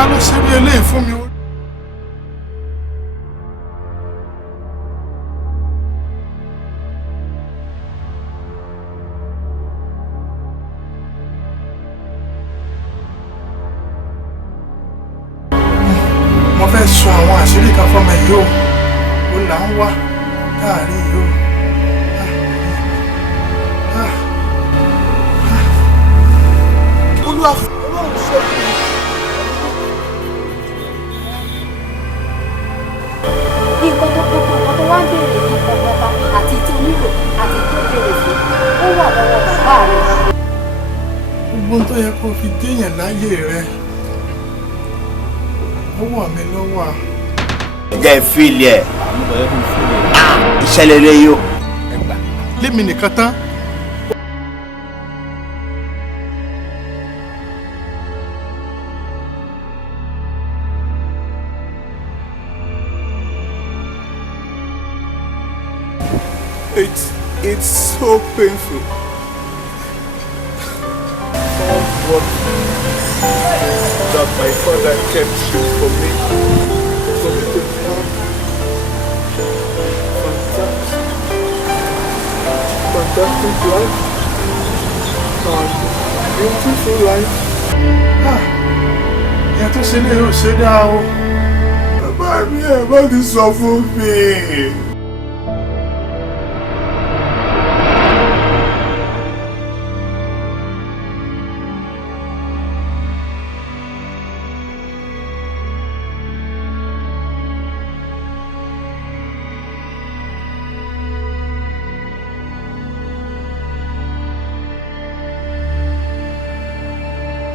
ta ló ṣe bí eléyìí fún mi. mo fẹ́ sọ àwọn àṣírí kan fọ́mọ yìí o ó là ń wá káàrí yìí o. olúwa ọlọ́run ṣe fún mi. nǹkan tó gbogbo nǹkan tó wá ń béèrè ní ọ̀pọ̀lọpọ̀ àti tó nílò àti tó béèrè fún ó wà lọ́wọ́ bàbá rẹ̀. gbogbo tó yẹ kó fi déèyàn láyé rẹ ó wà mí lọ́wọ́ a. ẹ̀jẹ̀ ìfìlì ẹ̀ ìṣẹ̀lẹ̀ rẹ yóò. lémi nìkan tán. It's so painful. All what that my father kept for me to have fantastic life and beautiful life. ìyá tó ṣe lè yóò ṣe dáa o. Bàbá mi ẹ̀ bá ti sọ fún mi.